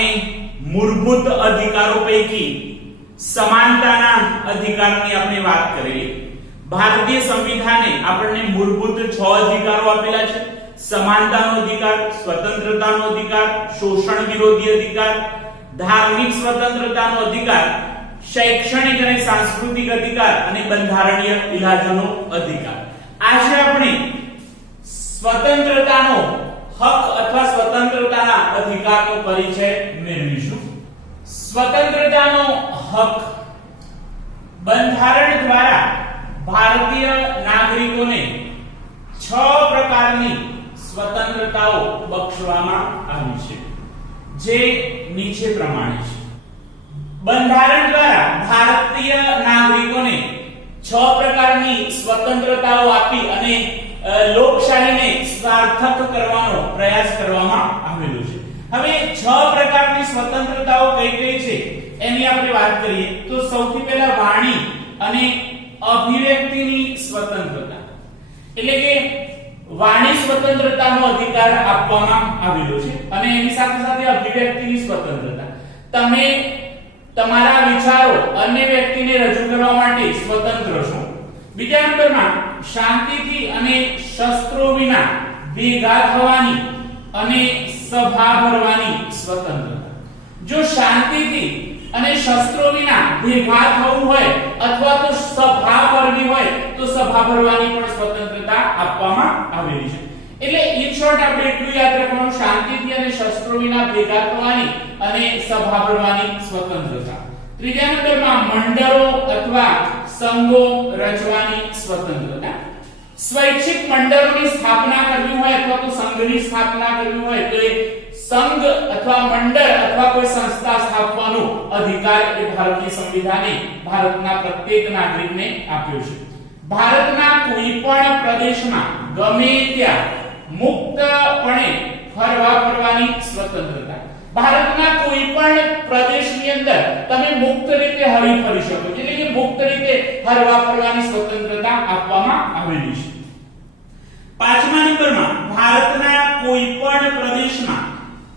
આપણે મૂળભૂત અધિકારો પૈકી સમાનતાના અધિકારની આપણે વાત કરી। ભારતીય સંવિધાને આપણને મૂળભૂત 6 અધિકારો આપેલા છે। સમાનતાનો અધિકાર, સ્વતંત્રતાનો અધિકાર, શોષણ વિરોધી અધિકાર, ધાર્મિક સ્વતંત્રતાનો અધિકાર, શૈક્ષણિક અને સાંસ્કૃતિક અધિકાર અને બંધારણીય ઇલાજોનો અધિકાર। આજે આપણે સ્વતંત્રતાનો હક અથવા સ્વતંત્રતાના અધિકારનો પરિચય મેળવીશું। સ્વતંત્રતાનો હક બંધારણ દ્વારા ભારતીય નાગરિકોને 6 પ્રકારની સ્વતંત્રતાઓ બક્ષવામાં આવી છે, જે નીચે પ્રમાણે છે। બંધારણ દ્વારા ભારતીય નાગરિકોને 6 પ્રકારની સ્વતંત્રતાઓ આપી અને લોકશાહીને સાર્થક કરવાનો પ્રયાસ કરવામાં આવેલો છે। હવે 6 પ્રકારની સ્વતંત્રતાઓ કઈ કઈ છે એની આપણે વાત કરીએ તો સૌથી પહેલા વાણી અને અભિવ્યક્તિની સ્વતંત્રતા, એટલે કે વાણી સ્વતંત્રતાનો અધિકાર આપવામાં આવેલો છે અને એની સાથે સાથે અભિવ્યક્તિની સ્વતંત્રતા, તમે તમારા વિચારો અન્ય વ્યક્તિને રજૂ કરવા માટે સ્વતંત્ર છો। બીજા નંબરમાં શાંતિથી અને શસ્ત્રો વિના ભેગા થવાની અને સભા ભરવાની સ્વતંત્રતા। જો શાંતિથી અને શસ્ત્રો વિના ભેગા થવું હોય અથવા તો સભા ભરવી હોય તો સભા ભરવાની પણ સ્વતંત્રતા આપવામાં આવેલી છે। એટલે ઇન શોર્ટ આપણે એટલું યાદ રાખવાનું, શાંતિથી અને શસ્ત્રો વિના ભેગા થવાની અને સભા ભરવાની સ્વતંત્રતા। ત્રીજા નંબરમાં મંડળો અથવા સંઘો રચવાની સ્વતંત્રતા। સ્વૈચ્છિક મંડળોની સ્થાપના કરવી હોય અથવા તો સંઘની સ્થાપના કરવી હોય તો એ સંઘ અથવા મંડળ અથવા કોઈ સંસ્થા સ્થાપવાનો અધિકાર એ ભારતીય સંવિધાને ભારતના પ્રત્યેક નાગરિકને આપ્યો છે। ભારતના કોઈ પણ પ્રદેશમાં ગમે ત્યાં મુક્તપણે ફરવા ફરવાની સ્વતંત્રતા। ભારતના કોઈ પણ પ્રદેશની અંદર તમે મુક્ત રીતે હરી ફરી શકો, એટલે કે મુક્ત રીતે ફરવા ફરવાની સ્વતંત્રતા આપવામાં આવેલી છે। પાંચમા નંબરમાં ભારતના કોઈ પણ પ્રદેશમાં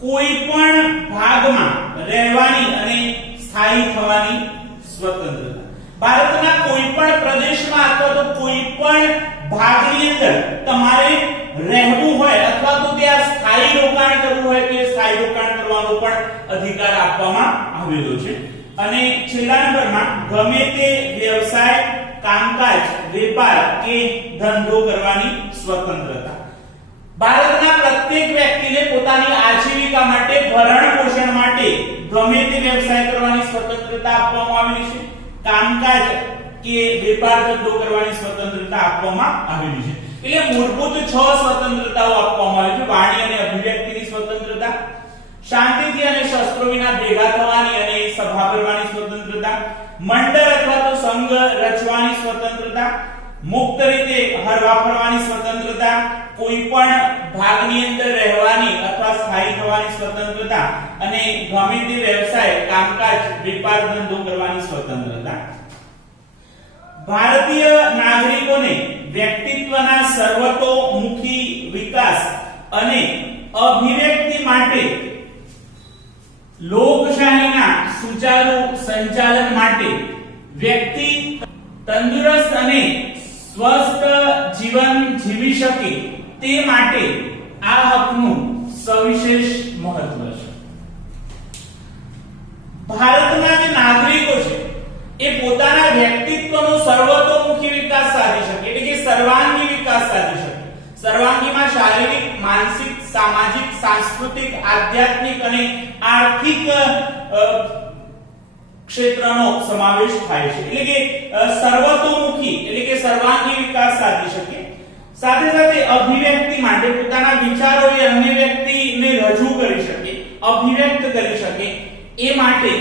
કોઈ પણ ભાગમાં રહેવાની અને સ્થાયી થવાની સ્વતંત્રતા। ભારતના કોઈ પણ પ્રદેશમાં અથવા તો કોઈ પણ ભાગની અંદર તમારે રહેવું હોય અથવા તો ત્યાં સ્થાયી રોકાણ કરવું હોય તો સ્થાયી રોકાણ કરવાનો પણ અધિકાર આપવામાં આવેલો છે। અને છેલ્લા નંબરમાં ગમે તે વ્યવસાય, કામકાજ, વેપાર કે ધંધો કરવાની સ્વતંત્રતા। ભારતના પ્રત્યેક વ્યક્તિને પોતાની આજીવિકા માટે, ભરણ પોષણ માટે ગમે તે વ્યવસાય કરવાની સ્વતંત્રતા આપવામાં આવેલી છે। કામકાજ કે વેપાર ધંધો કરવાની સ્વતંત્રતા આપવામાં આવેલી છે। એટલે મૂળભૂત 6 સ્વતંત્રતાઓ આપવામાં આવી છે। વાણી અને અભિવ્યક્તિની સ્વતંત્રતા, શાંતિથી અને શસ્ત્રો વિના ભેગા થવાની અને સભા ભરવાની સ્વતંત્રતા, મંડળ અથવા તો સંઘ રચવાની સ્વતંત્રતા, મુક્ત રીતે હરવા ફરવાની સ્વતંત્રતા, કોઈ પણ ભાગની અંદર રહેવાની અથવા સ્થાયી થવાની સ્વતંત્રતા અને ગમે તે વ્યવસાય, કામકાજ, વેપાર ધંધો કરવાની સ્વતંત્રતા। ભારતીય નાગરિકોને વ્યક્તિત્વના સર્વતોમુખી વિકાસ અને અભિવ્યક્તિ માટે લોકશાહીના સુચારુ સંચાલન માટે વ્યક્તિ તંદુરસ્ત અને સ્વસ્થ જીવન જીવી શકે તે માટે આ હકનું સવિશેષ મહત્વ છે। ભારતના જે નાગરિકો છે એ પોતાના વ્યક્તિત્વનો સર્વતોમુખી વિકાસ સાધી શકે, એટલે કે સર્વાંગી વિકાસ સાધી શકે। સર્વાંગીમાં શારીરિક, માનસિક, સામાજિક, સાંસ્કૃતિક, આધ્યાત્મિક અને આર્થિક ક્ષેત્રનો સમાવેશ થાય છે, એટલે કે સર્વતોમુખી એટલે કે સર્વાંગી વિકાસ સાધી શકે। સાથે સાથે અભિવ્યક્તિ માટે પોતાના વિચારો એ અન્ય વ્યક્તિને રજૂ કરી શકે, અભિવ્યક્ત કરી શકે એ માટે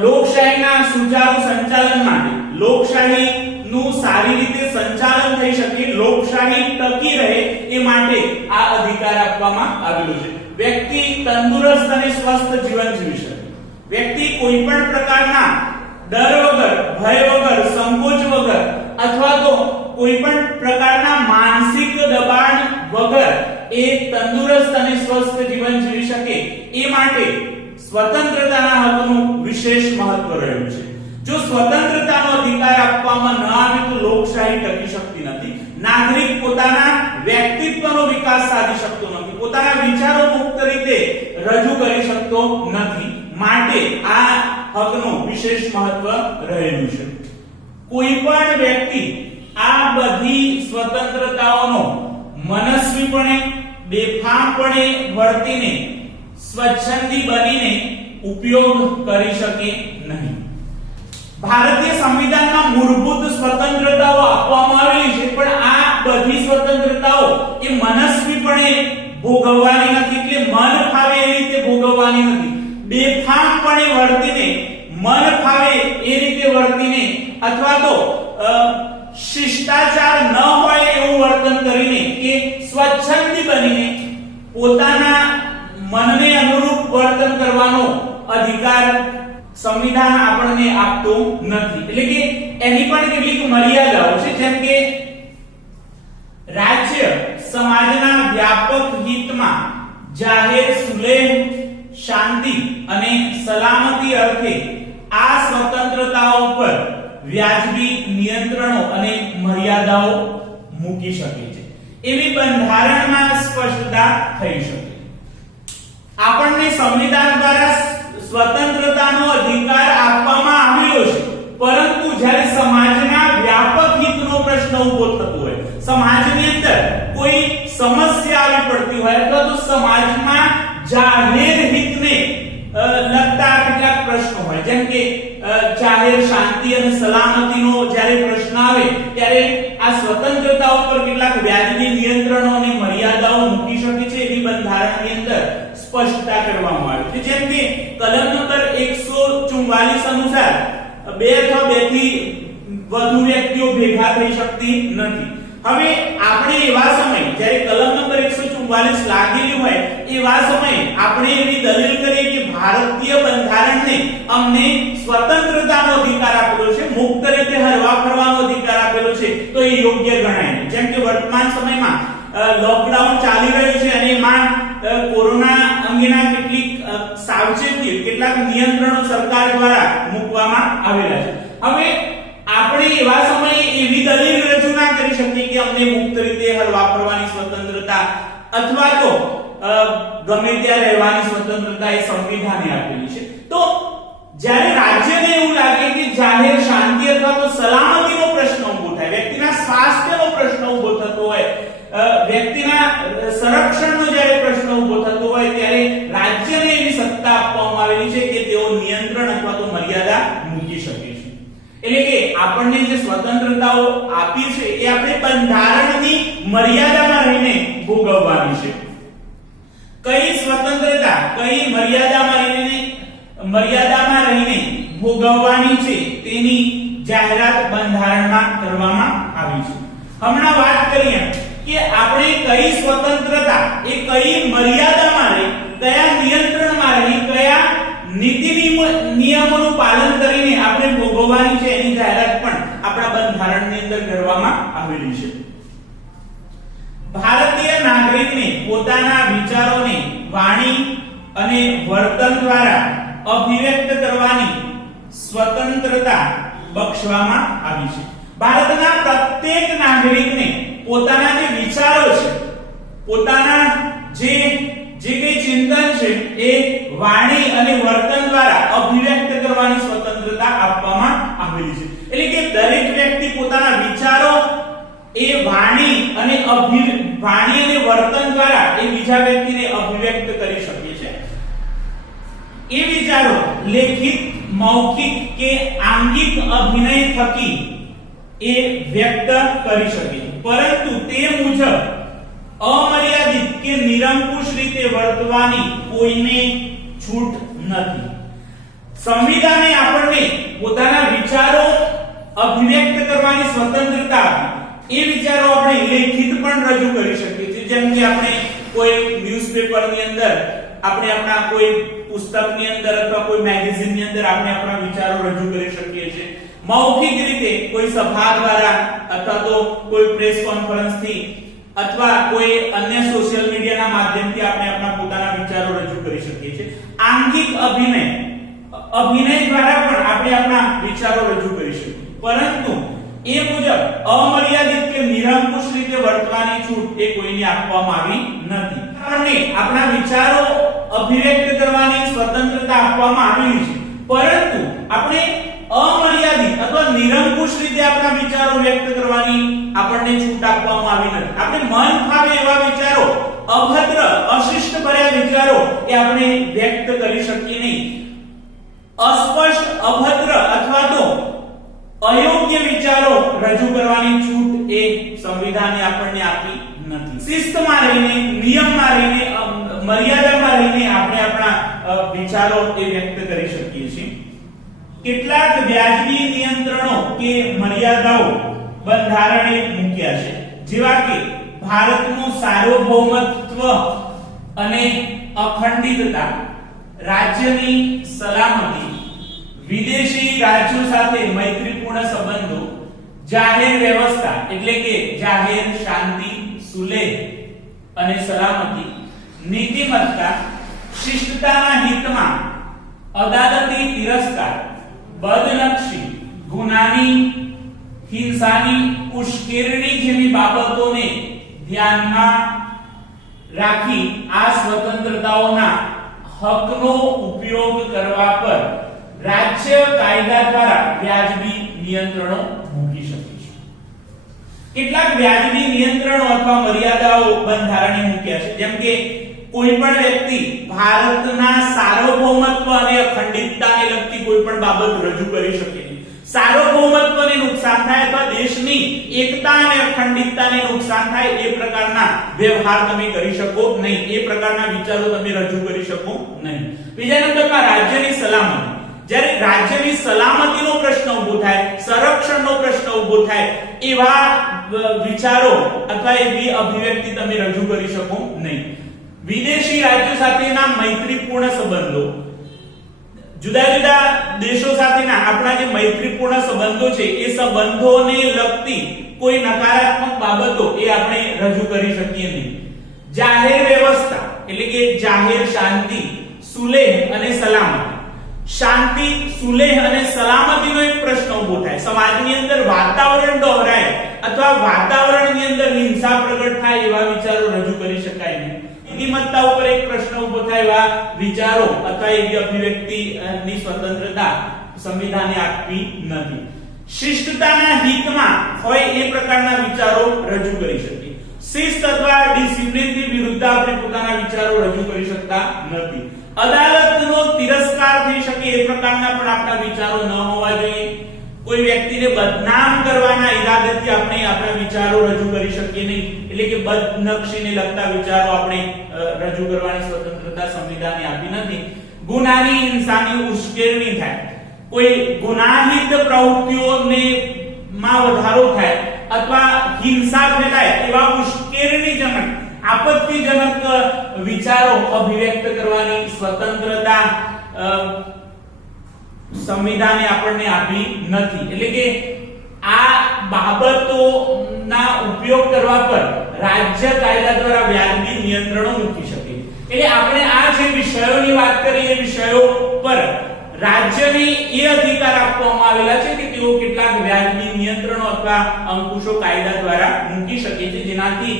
લોકશાહીના સુચારુ સંચાલન માટે, લોકશાહીનું સારી રીતે સંચાલન થઈ શકે, લોકશાહી ટકી રહે એ માટે આ અધિકાર આપવામાં આવેલો છે। વ્યક્તિ તંદુરસ્ત અને સ્વસ્થ જીવન જીવી શકે, વ્યક્તિ કોઈ પણ પ્રકારના ડર વગર, ભય વગર, સંકોચ વગર અથવા તો કોઈ પણ પ્રકારના માનસિક દબાણ વગર એ તંદુરસ્ત અને સ્વસ્થ જીવન જીવી શકે એ માટે સ્વતંત્રતાના હકનું વિશેષ મહત્વ રહ્યું છે. જો સ્વતંત્રતાનો અધિકાર આપવામાં ન આવે તો લોકશાહી ટકી શકતી નથી. નાગરિક પોતાના વ્યક્તિત્વનો વિકાસ સાધી શકતો નથી, પોતાના વિચારો મુક્ત રીતે રજૂ કરી શકતો નથી. માટે આ હકનું વિશેષ મહત્વ રહેલું છે. કોઈ પણ વ્યક્તિ આ બધી સ્વતંત્રતાઓનો મનસ્વીપણે બેફામપણે વર્તીને સ્વચ્છંદી બનીને ઉપયોગ કરી શકે નહીં. ભારતીય સંવિધાનમાં મૂળભૂત સ્વતંત્રતાઓ આપવામાં આવેલી છે, પણ આ બધી સ્વતંત્રતાઓ એ મનસ્વીપણે ભોગવવાની નથી, એટલે મન ફાવે એ રીતે ભોગવવાની નથી. બેફામપણે વર્તીને, મન ફાવે એ રીતે વર્તીને, અથવા તો શિષ્ટાચાર ન હોય એવું વર્તન કરીને કે સ્વચ્છંદી બનીને પોતાના મનને અનુરૂપ વર્તન કરવાનો અધિકાર સંવિધાન આપણને આપતું નથી. એટલે કે એની પણ કેટલીક મર્યાદાઓ છે, જેમ કે રાજ્ય સમાજના વ્યાપક હિતમાં જાહેર સુલેહ, શાંતિ અને સલામતી અર્થે આ સ્વતંત્રતાઓ પર વ્યાજબી નિયંત્રણો અને મર્યાદાઓ મૂકી શકે છે. એવી બંધારણમાં સ્પષ્ટતા થઈ શકે. આપણને સંવિધાન દ્વારા સ્વતંત્રતાનો અધિકાર આપવામાં આવેલો છે, પરંતુ જ્યારે સમાજના વ્યાપક હિતનો પ્રશ્ન ઉભો થતો હોય, સમાજની અંદર કોઈ સમસ્યા આવી પડતી હોય, અથવા તો સમાજમાં જાહેર હિતને લગતા કેટલાક પ્રશ્નો હોય, જેમ કે જાહેર શાંતિ અને સલામતીનો જ્યારે પ્રશ્ન આવે ત્યારે આ સ્વતંત્રતા ઉપર કેટલાક વ્યાજબી નિયંત્રણો અને મર્યાદાઓ મૂકી શકે છે. એવી બંધારણની અંદર સ્પષ્ટતા કરવામાં આવી છે. જેમ કે કલમ નંબર 144 અનુસાર બે અથવા બેથી વધુ વ્યક્તિઓ ભેગા થઈ શકતી નથી. હવે આપણે એવા સમય જ્યારે કલમ નંબર 144 લાગેલી હોય એવા સમયે આપણે એવી દલીલ કરીએ કે ભારતીય બંધારણને અમને સ્વતંત્રતાનો અધિકાર આપેલો છે, મુક્ત રીતે હરવા ફરવાનો અધિકાર આપેલો છે, તો એ યોગ્ય ગણાય. જેમ કે વર્તમાન સમયમાં લોકડાઉન ચાલી રહ્યું છે અને એમાં કોરોના અંગેના કેટલીક સાવચેતી, કેટલાક નિયંત્રણો સરકાર દ્વારા મૂકવામાં આવેલા છે. હવે આપણે એવા સમયે એવી દલીલ રજૂ ના કરી શકીએ કે અમને મુક્ત રીતે હરવા ફરવાની સ્વતંત્રતા અથવા તો ગમે ત્યાં રહેવાની સ્વતંત્રતા એ સંવિધાને આપેલી છે. તો જ્યારે રાજ્યને એવું લાગે કે જાહેર શાંતિ અથવા તો સલામતીનો પ્રશ્ન ઊભો થાય, વ્યક્તિના સ્વાસ્થ્યનો પ્રશ્ન ઊભો થતો હોય, વ્યક્તિના સંરક્ષણનો જ્યારે પ્રશ્ન ઊભો થતો હોય, ત્યારે રાજ્યને એવી સત્તા આપવામાં આવેલી છે કે તેઓ નિયંત્રણ અથવા તો મર્યાદા મૂકી શકે છે. એટલે કે આપણને જે સ્વતંત્રતાઓ આપી છે એ આપણે બંધારણની મર્યાદામાં રહીને ભોગવવાની છે. કઈ સ્વતંત્રતા કઈ મર્યાદામાં રહીને ભોગવવાની છે તેની જાહેરાત બંધારણમાં કરવામાં આવી છે. હમણાં વાત કરીએ કે આપણે કઈ સ્વતંત્રતા એ કઈ મર્યાદામાં રહી, કયા નિયંત્રણમાં રહી, કયા નીતિ નિયમોનું પાલન કરીને આપણે ભોગવવાની છે એની જાહેરાત પણ આપણા બંધારણની અંદર કરવામાં આવેલી છે. ભારતીય નાગરિકને પોતાના વિચારોને વાણી અને વર્તન દ્વારા અભિવ્યક્ત કરવાની સ્વતંત્રતા બક્ષવામાં આવી છે. ભારતના પ્રત્યેક નાગરિકને પોતાના જે વિચારો છે, પોતાના જે કઈ ચિંતન છે એ વાણી અને વર્તન દ્વારા અભિવ્યક્ત કરવાની સ્વતંત્રતા આપવામાં આવેલી છે. એટલે કે દરેક વ્યક્તિ પોતાના વિચારો એ વાણી અને વર્તન દ્વારા એ બીજા વ્યક્તિને અભિવ્યક્ત કરી શકે છે. એ વિચારો લેખિત, મૌખિક કે આંગિક અભિનય થકી એ વ્યક્ત કરી શકે, પરંતુ તે મુજબ અમર્યાદિત કે નિરંકુશ રીતે વર્તવાની કોઈને છૂટ નથી. સંવિધાને આપણને પોતાના વિચારો અભિવ્યક્ત કરવાની સ્વતંત્રતા આપી. એ વિચારો આપણે લેખિત પણ રજૂ કરી શકીએ છીએ. જેમ કે આપણે કોઈ ન્યૂઝપેપરની અંદર, આપણે આપણા કોઈ પુસ્તકની અંદર અથવા કોઈ મેગેઝિનની અંદર આપણે આપણા વિચારો રજૂ કરી શકીએ છીએ. મૌખિક રીતે કોઈ સભા દ્વારા અથવા તો કોઈ પ્રેસ કોન્ફરન્સથી અથવા કોઈ અન્ય સોશિયલ મીડિયાના માધ્યમથી આપણે આપણા પોતાના વિચારો રજૂ કરી શકીએ છીએ. આંગિક અભિનય દ્વારા પણ આપણે આપણા વિચારો રજૂ કરી શકીએ. પરંતુ એ મુજબ અમર્યાદિત કે નિરંકુશ રીતે વર્તવાની છૂટ એ કોઈને આપવામાં આવી નથી. આપણને આપણા વિચારો અભિવ્યક્ત કરવાની સ્વતંત્રતા આપવામાં આવી છે, પરંતુ આપણે અમર્યાદિત અથવા નિરંકુશ રીતે આપણા વિચારો વ્યક્ત કરવાની આપણને છૂટ આપવામાં આવી નથી. આપણે મન ફાવે એવા વિચારો, અભદ્ર અશિષ્ટ ભર્યા વિચારો એ આપણે વ્યક્ત કરી શકીએ નહીં. અસ્પષ્ટ, અભદ્ર અથવા તો અયોગ્ય વિચારો રજૂ કરવાની છૂટ એ સંવિધાને આપણને આપી નથી. શિસ્તમાં રહીને, નિયમમાં રહીને, મર્યાદામાં રહીને આપણે આપણા વિચારો એ વ્યક્ત કરી શકીએ છીએ. કેટલાક વ્યાજબી નિયંત્રણો કે મર્યાદાઓ બંધારણે મૂક્યા છે, જેવા કે ભારતનું સાર્વભૌમત્વ અને અખંડિતતા, રાજ્યની સલામતી, વિદેશી રાજ્યો સાથે મૈત્રીપૂર્ણ સંબંધો, જાહેર વ્યવસ્થા એટલે કે જાહેર શાંતિ, સુલેહ અને સલામતી, નીતિમત્તા, શિષ્ટતાના હિતમાં અદાલતી તિરસ્કાર, બદનક્ષી, ગુનાની, હિંસાની ઉશ્કેરણી જેવી બાબતોને ધ્યાનમાં રાખી આ સ્વતંત્રતાઓના હકનો ઉપયોગ કરવા પર રાજ્ય કાયદા દ્વારા વ્યાજબી નિયંત્રણો મૂકી શકે છે. કેટલાક વ્યાજબી નિયંત્રણો અથવા મર્યાદાઓ બંધારણે મૂક્યા છે, જેમ કે કોઈ પણ વ્યક્તિ ભારતના સાર્વભૌમત્વ અને અખંડિતતાને લગતી કોઈ પણ બાબત રજૂ કરી શકે નહીં. સાર્વભૌમત્વને નુકસાન થાય અથવા દેશની એકતા અને અખંડિતતાને નુકસાન થાય એ પ્રકારના વ્યવહાર તમે કરી શકો નહીં, એ પ્રકારના વિચારો તમે રજૂ કરી શકો નહીં. બીજા નંબરમાં રાજ્યની સલામતી. જ્યારે રાજ્યની સલામતીનો પ્રશ્ન ઊભો થાય, સંરક્ષણનો પ્રશ્ન ઊભો થાય, એવા વિચારો અથવા એવી અભિવ્યક્તિ તમે રજૂ કરી શકો નહીં. વિદેશી રાજ્યો સાથેના મૈત્રીપૂર્ણ સંબંધો, જુદા જુદા દેશો સાથેના આપણા જે મૈત્રીપૂર્ણ સંબંધો છે એ સંબંધોને લગતી કોઈ નકારાત્મક બાબતો એ આપણે રજૂ કરી શકીએ નહીં. જાહેર વ્યવસ્થા એટલે કે જાહેર શાંતિ, સુલેહ અને સલામતી. શાંતિ, સુલેહ અને સલામતીનો એક પ્રશ્ન ઊભો થાય, સમાજની અંદર વાતાવરણ ડહોરાય અથવા વાતાવરણની અંદર હિંસા પ્રગટ થાય એવા વિચારો રજૂ કરી શકાય નહીં. નીતિમત્તા ઉપર એક પ્રશ્ન ઊભો થાય એવા વિચારો અથવા એવી અભિવ્યક્તિની સ્વતંત્રતા સંવિધાને આપવી નથી. શિષ્ટતાના હિતમાં હોય એ પ્રકારના વિચારો રજૂ કરી શકીએ. શિસ્ત અથવા ડિસિપ્લિનથી વિરુદ્ધ આપણે પોતાના વિચારો રજૂ કરી શકતા નથી. અદાલતનો તિરસ્કાર થઈ શકે એ પ્રકારના પણ આપણા વિચારો ન હોવા જોઈએ. કોઈ વ્યક્તિને બદનામ કરવાના ઈરાદેથી આપણે આપણા વિચારો રજૂ કરી શકીએ નહીં, એટલે કે બદનક્ષીને લગતા વિચારો આપણે રજૂ કરવાની સ્વતંત્રતા સંવિધાને આપી નથી. ગુનાની, હિંસાની ઉશ્કેરણી થાય, કોઈ ગુનાહિત પ્રવૃત્તિઓને માં વધારો થાય અથવા હિંસા ફેલાય એવા ઉશ્કેરણીજનક, આપત્તિજનક વિચારો અભિવ્યક્ત કરવાની સ્વતંત્રતા સંવિધાને આપણને આપી નથી. એટલે કે આ બાબતોના ઉપયોગ કરવા પર રાજ્ય કાયદા દ્વારા વ્યાજબી નિયંત્રણો મૂકી શકે. એટલે આપણે આ જે વિષયોની વાત કરી એ વિષયો પર રાજ્યને એ અધિકાર આપવામાં આવેલા છે કે તેઓ કેટલાક વ્યાજબી નિયંત્રણો અથવા અંકુશો કાયદા દ્વારા મૂકી શકે છે, જેનાથી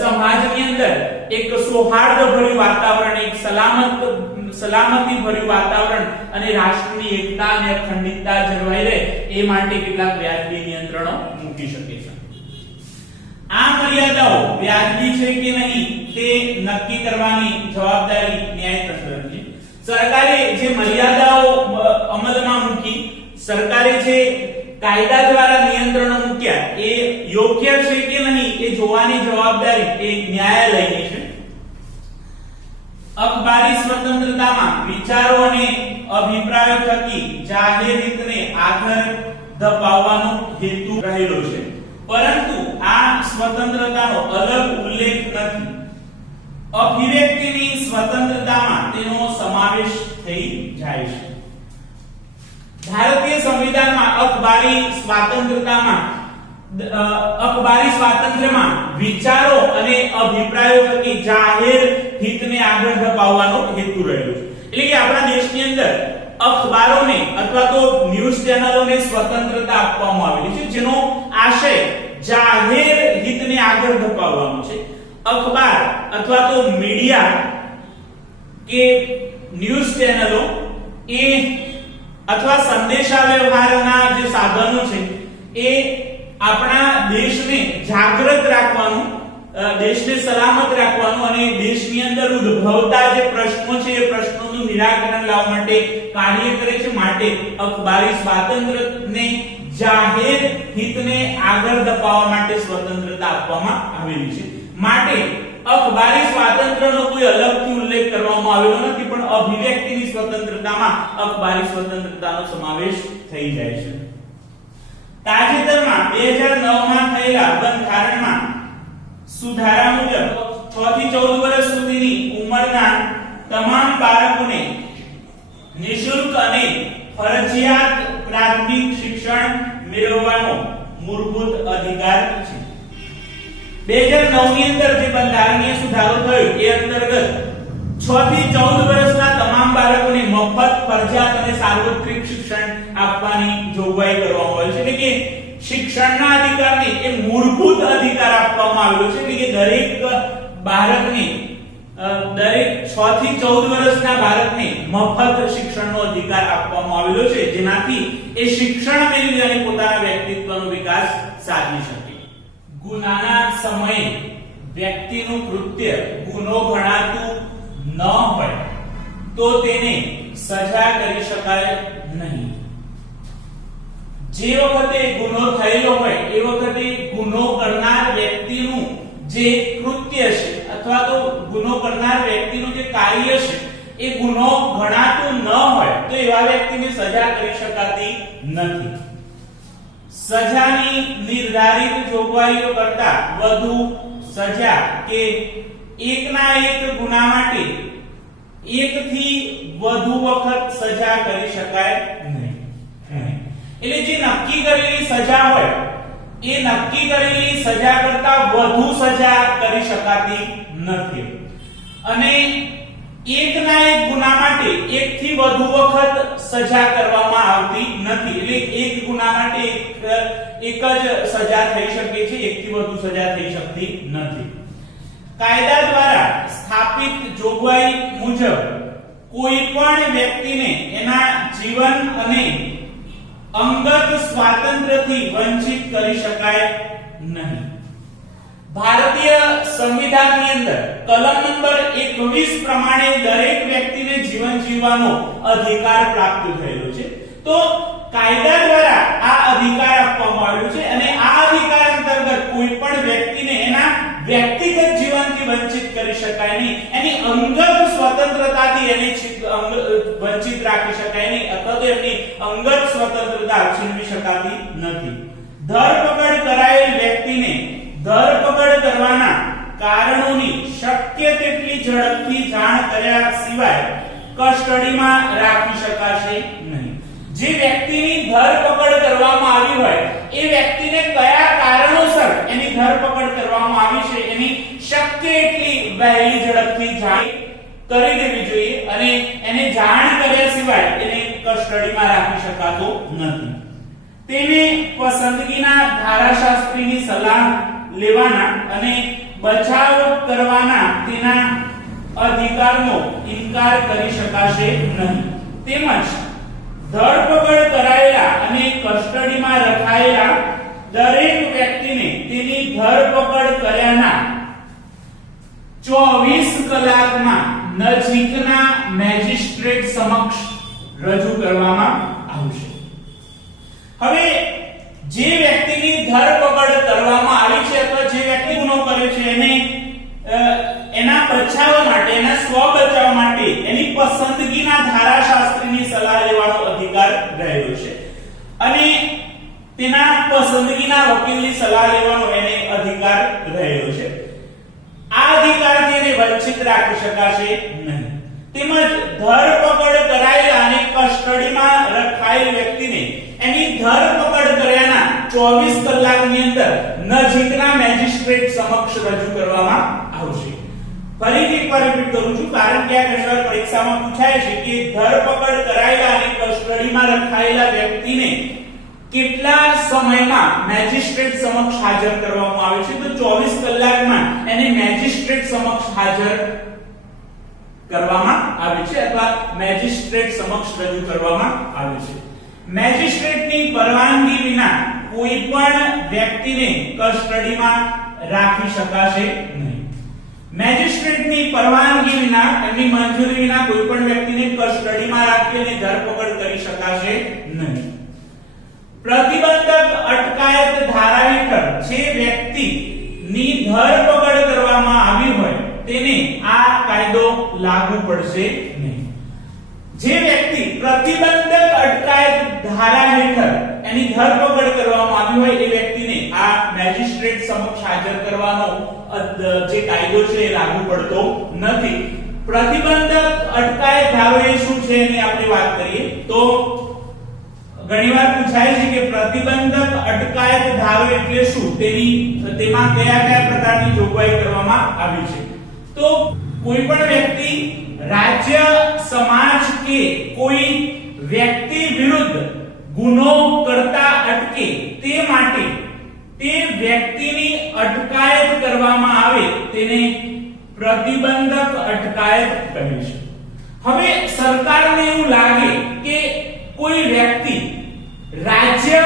સમાજની અંદર એક સૌહાર્દભર્યું વાતાવરણ, એક સલામતીભર્યું વાતાવરણ અને રાષ્ટ્રની એકતા અને અખંડિતતા જળવાઈ રહે એ માટે કેટલાક વ્યાજબી નિયંત્રણો મૂકી શકે છે. આ મર્યાદાઓ વ્યાજબી છે કે નહીં તે નક્કી કરવાની જવાબદારી ન્યાયતંત્રની છે. સરકારે જે મર્યાદાઓ અમલમાં મૂકી, સરકારે જે કાયદા દ્વારા નિયંત્રણો મૂક્યા એ યોગ્ય છે કે નહીં એ જોવાની જવાબદારી એ ન્યાયાલયની છે. અખબારી સ્વતંત્રતામાં વિચારો અને અભિપ્રાયો થકી જાહેર હિતને આગળ ધપાવવાનો હેતુ રહેલો છે, પરંતુ આ સ્વતંત્રતાનો અલગ ઉલ્લેખ નથી. અભિવ્યક્તિની સ્વતંત્રતામાં તેનો સમાવેશ થઈ જાય છે. ભારતીય સંવિધાનમાં અખબારી સ્વતંત્રતામાં અખબારી સ્વાતંત્ર્યમાં વિચારો અને અભિપ્રાયો થકી જાહેર હિતને આગળ ધપાવવાનો હેતુ રહેલો છે. એટલે કે આપણા દેશની અંદર અખબારોને અથવા તો ન્યૂઝ ચેનલોને સ્વતંત્રતા આપવામાં આવેલી છે, જેનો આશય જાહેર હિતને આગળ ધપાવવાનો છે. અખબાર અથવા તો મીડિયા કે ન્યૂઝ ચેનલો એ અથવા સંદેશા વ્યવહારના જે સાધનો છે એ આપણા દેશને જાગૃત રાખવાનું, દેશને સલામત રાખવાનું અને દેશની અંદર ઉદ્ભવતા જે પ્રશ્નો છે એ પ્રશ્નોનું નિરાકરણ લાવવા માટે કાર્ય કરે છે. માટે અખબારી સ્વાતંત્ર્યને જાહેર હિતને આગળ ધપાવવા માટે સ્વતંત્રતા આપવામાં આવેલી છે. માટે અખબારી સ્વાતંત્ર્યનો કોઈ અલગથી ઉલ્લેખ કરવામાં આવેલો નથી, પણ અભિવ્યક્તિની સ્વતંત્રતામાં અખબારી સ્વતંત્રતાનો સમાવેશ થઈ જાય છે. તાજેતરમાં 2009માં થયેલા બંધારણમાં સુધારા મુજબ 6 થી 14 વર્ષ સુધીની ઉંમરના તમામ બાળકોને નિશુલ્ક અને ફરજિયાત પ્રાથમિક શિક્ષણ મેળવવાનો મૂળભૂત અધિકાર છે. 2009 ની અંદર જે બંધારણીય સુધારો થયો એ અંતર્ગત 6 થી 14 વર્ષના તમામ બાળકોને મફત, ફરજિયાત અને સાર્વત્રિક શિક્ષણ આપવાની જોગવાઈ કરવામાં આવી છે. એટલે કે શિક્ષણના અધિકારને એ મૂળભૂત અધિકાર આપવામાં આવ્યો છે. એટલે કે દરેક બાળકને, દરેક 6 થી 14 વર્ષના બાળકને મફત શિક્ષણનો અધિકાર આપવામાં આવેલો છે, જેનાથી એ શિક્ષણ મેળવી અને પોતાના વ્યક્તિત્વનો વિકાસ સાધી શકે. ગુનાના સમયે વ્યક્તિનું કૃત્ય ગુનો ગણાતું ન હોય તો તેને સજા કરી શકાય નહીં. જે વખતે ગુનો થયેલો હોય એ વખતે ગુનો કરનાર વ્યક્તિનું જે કૃત્ય છે અથવા તો ગુનો કરનાર વ્યક્તિનું જે કાર્ય છે એ ગુનો ગણાતું ન હોય તો એવા વ્યક્તિને સજા કરી શકાતી નથી. સજાની નિર્ધારિત જોગવાઈઓ કરતા વધુ સજા કે એકના એક ગુના માટે એકથી વધુ વખત સજા કરી શકાય નહીં. એટલે જે નક્કી કરેલી સજા હોય એ નક્કી કરેલી સજા કરતા વધુ સજા કરી શકાતી નથી. અને એકના એક ગુના માટે એકથી વધુ વખત સજા કરવામાં આવતી નથી. એટલે એક ગુના માટે એક જ સજા થઈ શકે છે, એકથી વધુ સજા થઈ શકતી નથી. કાયદા દ્વારા સ્થાપિત જોગવાઈ મુજબ કોઈ પણ વ્યક્તિને એના જીવન અને અંગત સ્વાતંત્ર્યથી વંચિત કરી શકાય નહીં. ભારતીય સંવિધાનની અંદર કલમ નંબર 21 પ્રમાણે દરેક વ્યક્તિને જીવન જીવવાનો અધિકાર પ્રાપ્ત થયેલો છે. તો કાયદા દ્વારા આ અધિકાર આપવામાં આવ્યો છે અને આ અધિકાર અંતર્ગત કોઈ પણ વ્યક્તિને એના વ્યક્તિગત જીવનથી વંચિત કરી શકાય નહીં, એની અંગત સ્વતંત્રતાથી એને વંચિત રાખી શકાય નહીં અથવા તો એની અંગત સ્વતંત્રતા છીનવી શકાતી નથી. ધરપકડ કરાયેલ વ્યક્તિને ધરપકડ કરવાના કારણોની શક્ય તેટલી ઝડપથી જાણ કર્યા સિવાય કસ્ટડીમાં રાખી શકાશે નહીં. જે વ્યક્તિની ધરપકડ કરવામાં આવી હોય એ વ્યક્તિને કયા કારણોસર એની ધરપકડ કરવામાં આવી છે એની શક્ય એટલી વહેલી ઝડપથી જાણ કરી દેવી જોઈએ અને એને જાણ કર્યા સિવાય એને કસ્ટડીમાં રાખી શકાતો નથી. તેને પસંદગીના ધારાશાસ્ત્રીની સલાહ લેવાના અને બચાવ કરવાના તેના અધિકારનો ઇનકાર કરી શકાશે નહીં. તેમજ ધરપકડ કરાયેલા અને કસ્ટડીમાં રખાયેલા દરેક વ્યક્તિને તેની ધરપકડ કર્યાના 24 કલાકમાં નજીકના મેજિસ્ટ્રેટ સમક્ષ રજૂ કરવામાં આવશે. હવે જે વ્યક્તિની ધરપકડ કરવામાં આવી છે અથવા જે વ્યક્તિ ગુનો કર્યો છે એને એના બચાવ માટે, એના સ્વ બચાવ માટે એની પસંદગીના ધારાશાસ્ત્રીની સલાહ લેવાનો અધિકાર રહેલો છે અને તેના પસંદગીના વકીલની સલાહ લેવાનો એને અધિકાર રહેલો છે. આ અધિકારથી એને વંચિત રાખી શકાશે નહીં. તેમજ ધરપકડ કરાયેલા અને કસ્ટડીમાં રખાયેલ વ્યક્તિને એની ધરપકડ કર્યાના 24 કલાકની અંદર નજીકના મેજિસ્ટ્રેટ સમક્ષ રજૂ કરવામાં આવશે. ફરીથી એકવાર રિપીટ કરું છું, કારણ કે આ ઘણીવાર પરીક્ષામાં પૂછાય છે કે ધરપકડ કરાયેલા અને કસ્ટડીમાં રખાયેલા વ્યક્તિને કેટલા સમયમાં મેજિસ્ટ્રેટ સમક્ષ હાજર કરવામાં આવે છે. તો 24 કલાકમાં એને મેજિસ્ટ્રેટ સમક્ષ હાજર કરવામાં આવે છે અથવા મેજિસ્ટ્રેટ સમક્ષ રજૂ કરવામાં આવે છે. મેજિસ્ટ્રેટની પરવાનગી વિના કોઈ પણ વ્યક્તિને કસ્ટડીમાં રાખી શકાશે નહીં. મેજિસ્ટ્રેટની પરવાનગી વિના, એમની મંજૂરી વિના કોઈ પણ વ્યક્તિને કસ્ટડીમાં રાખી અને ધરપકડ કરી શકાશે નહીં. પ્રતિબંધક અટકાયત ધારા હેઠળ જે વ્યક્તિની ધરપકડ કરવામાં આવી હોય તેને આ કાયદો લાગુ પડશે નહીં. જે વ્યક્તિ પ્રતિબંધક અટકાયત ધારા હેઠળ એની ધરપકડ કરવામાં આવી હોય એ વ્યક્તિને આ મેજિસ્ટ્રેટ સમક્ષ હાજર કરવાનો જે કાયદો છે એ લાગુ પડતો નથી. પ્રતિબંધક અટકાયત ધારો એ શું છે એની આપણે વાત કરીએ તો ઘણીવાર પૂછાય છે કે પ્રતિબંધક અટકાયત ધારો એટલે શું, તેમાં કયા કયા પ્રકારની જોગવાઈ કરવામાં આવી છે. તો કોઈ પણ વ્યક્તિ રાજ્ય, સમાજ કે કોઈ વ્યક્તિ વિરુદ્ધ ગુનો કરતા અટકે તે માટે તે વ્યક્તિની અટકાયત કરવામાં આવે તેને પ્રતિબંધક અટકાયત કહે છે. હવે સરકારને એવું લાગે કે કોઈ વ્યક્તિ રાજ્ય,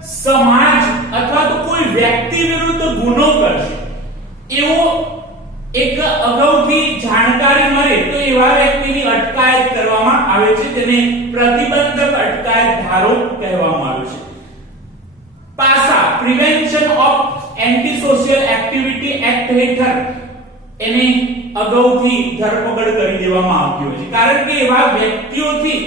સમાજ અથવા તો કોઈ વ્યક્તિ વિરુદ્ધ ગુનો કરશે એવો એક અગાઉથી જાણકારી મળે તો એવા વ્યક્તિની અટકાયત કરવામાં આવે છે, તેને પ્રતિબંધક અટકાયત ધારો કહેવામાં આવે છે. પાસા prevention of anti social activity act હેઠળ એને અગાઉથી ધરપકડ કરી દેવામાં આવતી હોય છે, કારણ કે એવા વ્યક્તિઓથી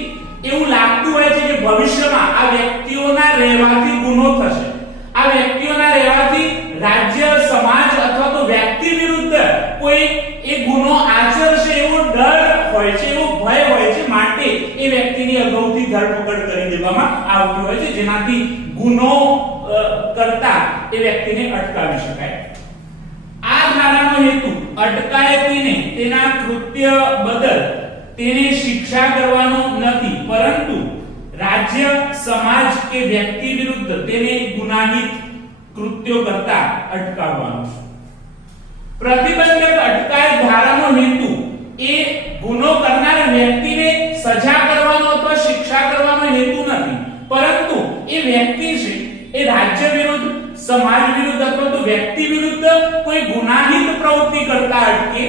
એવું લાગતું હોય છે કે ભવિષ્યમાં આ વ્યક્તિઓના રહેવાથી ગુનો થશે, આ વ્યક્તિઓના રહેવાથી રાજ્ય, સમાજ અથવા તો વ્યક્તિ વિરુદ્ધ કોઈ એ ગુનો આચરશે એવો ડર હોય છે, એવો ભય હોય છે, માટે એ વ્યક્તિની અગાઉથી ધરપકડ કરી દેવામાં આવતી હોય છે, જેનાથી ગુનો કરતા એ વ્યક્તિને અટકાવી શકાય. આ ધારાનો હેતુ અટકાયતીને તેના કૃત્ય બદલ તેને શિક્ષા કરવાનો નથી, પરંતુ રાજ્ય, સમાજ કે વ્યક્તિ વિરુદ્ધ તેને ગુનાહિત કૃત્યો કરતા અટકાવવાનો છે. પ્રતિબંધક અટકાયત ધારાનો હેતુ એ ગુનો કરનાર વ્યક્તિને સજા કરવાનો અથવા શિક્ષા કરવાનો હેતુ નથી, પરંતુ એ વ્યક્તિ છે એ રાજ્ય વિરુદ્ધ, સમાજ વિરુદ્ધ અથવા તો વ્યક્તિ વિરુદ્ધ કોઈ ગુનાહિત પ્રવૃત્તિ કરતા અટકે,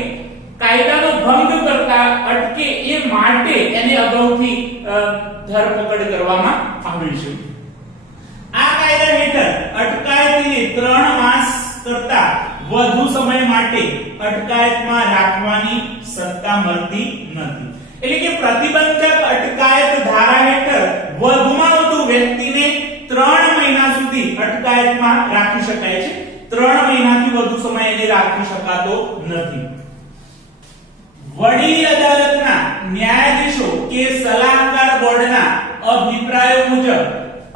કાયદાનો ભંગ કરતા અટકે એ માટે એને અગાઉથી ધરપકડ કરવામાં આવી છે. આ કાયદા હેઠળ અટકાયતીને 3 માસ કરતા વધુ સમય માટે અટકાયતમાં રાખવાની સત્તા મળતી નથી. એટલે કે પ્રતિબંધક અટકાયત ધારા હેઠળ વધુમાં વધુ વ્યક્તિને 3 મહિના સુધી અટકાયતમાં રાખી શકાય છે. 3 મહિનાથી વધુ સમય એને રાખી શકાતો નથી. વડી અદાલતના ન્યાયાધીશો કે સલાહકાર બોર્ડના અભિપ્રાયો મુજબ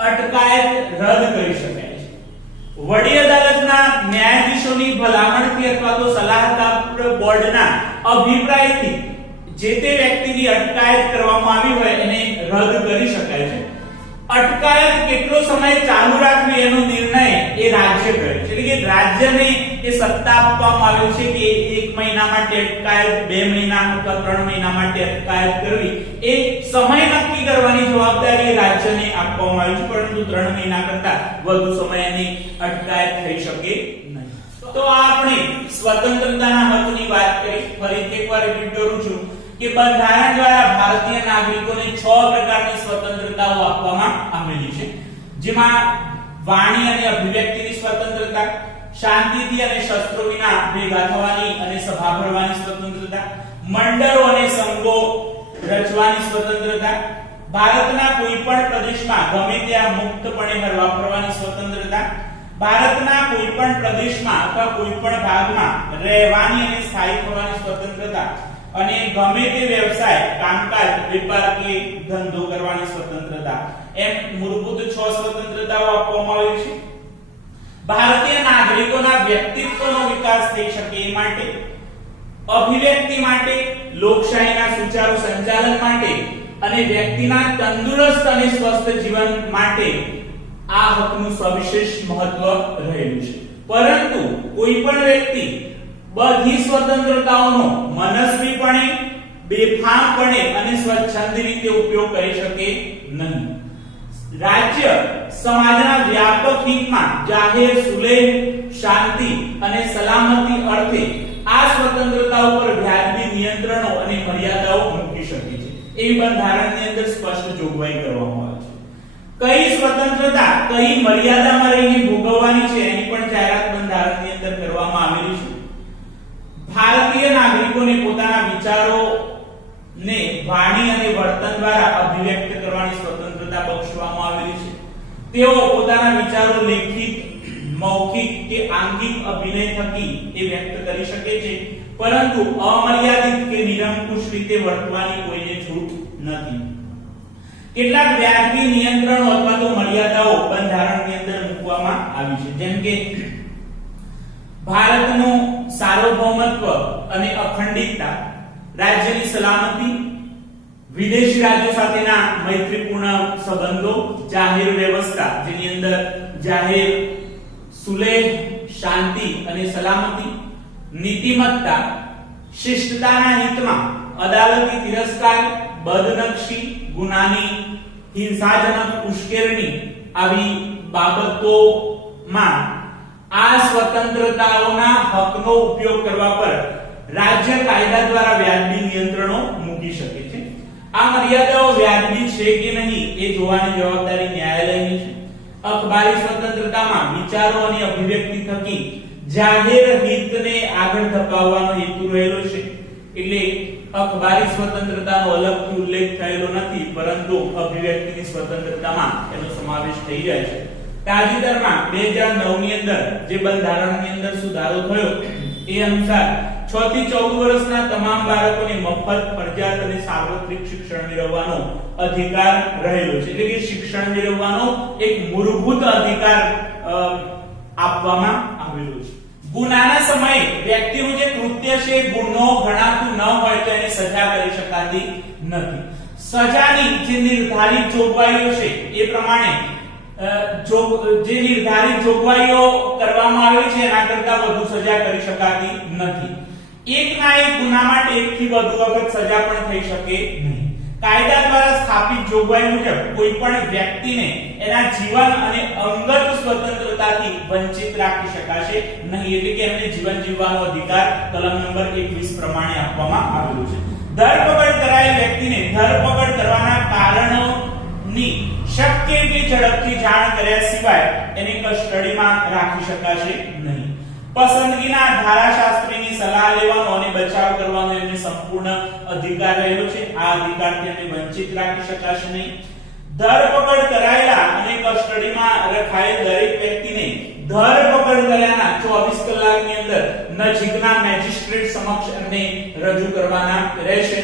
અટકાયત રદ કરી શકાય છે. વડી અદાલતના ન્યાયાધીશોની ભલામણથી અથવા તો સલાહકાર બોર્ડના અભિપ્રાયથી જે તે વ્યક્તિની અટકાયત કરવામાં આવી હોય એને રદ કરી શકાય છે. અટકાયત કેટલો સમય ચાલુ રાખવી એનો નિર્ણય એ રાજ્ય કરે છે. એટલે કે રાજ્યને એ સત્તા આપવામાં આવી છે કે 1 મહિના માટે અટકાયત, 2 મહિના અથવા 3 મહિના માટે અટકાયત કરવી, એ સમય નક્કી કરવાની જવાબદારી રાજ્યને આપવામાં આવી છે, પરંતુ 3 મહિના કરતા વધુ સમયની અટકાયત થઈ શકે નહીં. તો આ આપણે સ્વતંત્રતાના હકની વાત કરી. ફરીથી એકવાર રિપીટ કરું છું કે બંધારણ દ્વારા ભારતીય નાગરિકોને 6 પ્રકારની સ્વતંત્રતાઓ આપવામાં આવેલી છે, જેમાં વાણી અને અભિવ્યક્તિની સ્વતંત્રતા, શાંતિથી અને શસ્ત્રો વિના ભેગા થવાની અને સભા ભરવાની સ્વતંત્રતા, મંડળો અને સંઘો રચવાની સ્વતંત્રતા, ભારતના કોઈ પણ પ્રદેશમાં ગમે ત્યાં મુક્તપણે હરવા ફરવાની સ્વતંત્રતા, ભારતના કોઈ પણ પ્રદેશમાં અથવા કોઈ પણ ભાગમાં રહેવાની અને સ્થાયી થવાની સ્વતંત્રતા, અને ગમે તે વ્યવસાય, કામકાજ, વેપાર કે ધંધો કરવાની સ્વતંત્રતા. એમ મૂળભૂત 6 સ્વતંત્રતાઓ આપવામાં આવી છે. ભારતીય નાગરિકોના વ્યક્તિત્વનો વિકાસ થઈ શકે એ માટે, અભિવ્યક્તિ માટે, લોકશાહીના સુચારુ સંચાલન માટે અને વ્યક્તિના તંદુરસ્ત અને સ્વસ્થ જીવન માટે આ હકનું સવિશેષ મહત્વ રહેલું છે. પરંતુ કોઈ પણ વ્યક્તિ બધી સ્વતંત્રતાઓનો મનસ્વીપણે, બેફામપણે અને સ્વચ્છંદ રીતે ઉપયોગ કરી શકે નહીં. રાજ્ય સમાજના વ્યાપક હિતમાં જાહેર સુલેહ, શાંતિ અને સલામતી અર્થે આ સ્વતંત્રતા ઉપર વ્યાજબી નિયંત્રણો અને મર્યાદાઓ મૂકી શકે છે. એવી બંધારણની અંદર સ્પષ્ટ જોગવાઈ કરવામાં આવે છે. કઈ સ્વતંત્રતા કઈ મર્યાદામાં રહીને ભોગવવાની છે એની પણ જાહેરાત બંધારણની અંદર કરવામાં આવેલી છે. ભારતીય નાગરિકોને પોતાના વિચારોને વાણી અને વર્તન દ્વારા અભિવ્યક્ત કરવાની સ્વતંત્રતા બક્ષવામાં આવેલી છે. તેઓ પોતાના વિચારો લેખિત, મૌખિક કે આંગિક અભિનય થકી એ વ્યક્ત કરી શકે છે, પરંતુ અમર્યાદિત કે નિરંકુશ રીતે વર્તવાની કોઈને છૂટ નથી. કેટલાક વ્યાજબી નિયંત્રણો અથવા તો મર્યાદાઓ બંધારણની અંદર મૂકવામાં આવી છે, જેમ કે ભારતનું સાર્વભૌમત્વ અને અખંડિતતા, રાજ્યની સલામતી, વિદેશી રાજ્યો સાથેના મૈત્રીપૂર્ણ સંબંધો, જાહેર વ્યવસ્થા જેની અંદર જાહેર સુલેહ, શાંતિ અને સલામતી, નીતિમત્તા, શિષ્ટતાના હિતમાં અદાલતી તિરસ્કાર, બદનક્ષી, ગુનાની હિંસાજનક ઉશ્કેરણી આવી બાબતોમાં આ સ્વતંત્રતાઓના હકનો ઉપયોગ કરવા પર રાજ્ય કાયદા દ્વારા વ્યાજબી નિયંત્રણો મૂકી શકે છે. આ મર્યાદાઓ વ્યાજબી છે કે નહીં એ જોવાની જવાબદારી ન્યાયાલયની છે. અખબારી સ્વતંત્રતામાં વિચારો અને અભિવ્યક્તિ થકી જાહેર હિતને આગળ ધપાવવાનો હેતુ રહેલો છે. એટલે અખબારી સ્વતંત્રતાનો અલગથી ઉલ્લેખ થયેલો નથી, પરંતુ અભિવ્યક્તિની સ્વતંત્રતામાં એનો સમાવેશ થઈ જાય છે. તાજેતરમાં 2009 ની અંદર જે બંધારણની અંદર સુધારો થયો એ અનુસાર 6 થી 14 વર્ષના તમામ બાળકોને મફત, ફરજિયાત અને સાર્વત્રિક શિક્ષણ મેળવવાનો અધિકાર રહેલો છે. એટલે કે શિક્ષણ મેળવવાનો એક મૂળભૂત અધિકાર આપવામાં આવેલો છે. ગુનાના સમયે વ્યક્તિનું જે કૃત્ય છે ગુનો ગણાતું ન હોય તો એને સજા કરી શકાતી નથી. સજાની જે નિર્ધારિત જોગવાઈઓ છે એ પ્રમાણે જે નિર્ધારિત જોગવાઈઓ કરવામાં આવી છે એના કરતાં વધુ સજા કરી શકાતી નથી. એકના એક ગુના માટે એકથી વધુ વખત સજા પણ થઈ શકે નહીં. કાયદા દ્વારા સ્થાપિત જોગવાઈ મુજબ કોઈ પણ વ્યક્તિને એના જીવન અને અંગત સ્વતંત્રતાથી વંચિત રાખી શકાશે નહીં. એટલે કે એમને જીવન જીવવાનો અધિકાર કલમ નંબર 21 પ્રમાણે આપવામાં આવેલો છે. ધરપકડ કરાયેલ વ્યક્તિને ધરપકડ કરવાના કારણોની શક્ય એટલી ઝડપથી જાણ કર્યા સિવાય એને કસ્ટડીમાં રાખી શકાશે નહીં. પસંદગીના ધારાશાસ્ત્રીની સલાહ લેવાનો અને બચાવ કરવાનો એમને સંપૂર્ણ અધિકાર રહેલો છે. આ અધિકારથી એમને વંચિત રાખી શકાશે નહીં. ધરપકડ કરાયેલા અને કસ્ટડીમાં રખાયેલ દરેક વ્યક્તિને ધરપકડ કર્યાના 24 કલાકની અંદર નજીકના મેજિસ્ટ્રેટ સમક્ષ એમને રજૂ કરવાના રહેશે.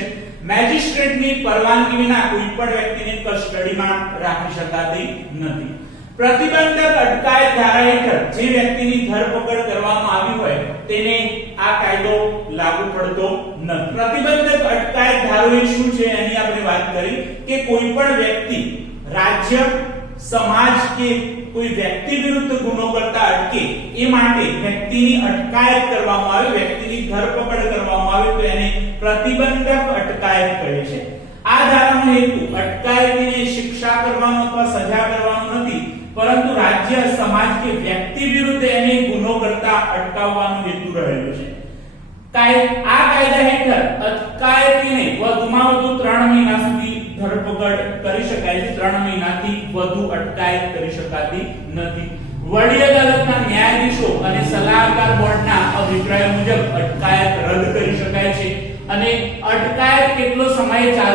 મેજિસ્ટ્રેટની પરવાનગી વિના કોઈ પણ વ્યક્તિને કસ્ટડીમાં રાખી શકાતી નથી. પ્રતિબંધક અટકાયત ધારા હેઠળ જે વ્યક્તિની ધરપકડ કરવામાં આવી હોય તેને આ કાયદો લાગુ પડતો નથી. પ્રતિબંધક અટકાયત ધારો એ શું છે એની આપણે વાત કરી કે કોઈ પણ વ્યક્તિ, રાજ્ય, સમાજ કે કોઈ વ્યક્તિ વિરુદ્ધ ગુનો કરતા અટકે એ માટે વ્યક્તિની અટકાયત કરવામાં આવે, વ્યક્તિની ધરપકડ કરવામાં આવે તો એને પ્રતિબંધક અટકાયત કહે છે. આ ધારાનો હેતુ અટકાયતીને શિક્ષા કરવાનો અથવા સજા કરવાનો નથી, પરંતુ રાજ્ય, સમાજ કે વ્યક્તિ વિરુદ્ધ એને ગુનો કરતા અટકાવવાનો હેતુ રહેલો છે. આ કાયદા હેઠળ અટકાયતીને વધુમાં વધુ 3 મહિના સુધી ધરપકડ કરી શકાય છે. 3 મહિનાથી વધુ અટકાયત કરી શકાતી નથી. વડી અદાલતના ન્યાયાધીશો અને સલાહકાર બોર્ડના અભિપ્રાય મુજબ અટકાયત રદ કરી શકાય છે અને અટકાયત કેટલો સમય ચાલે